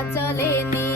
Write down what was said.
নীলাচলে নীল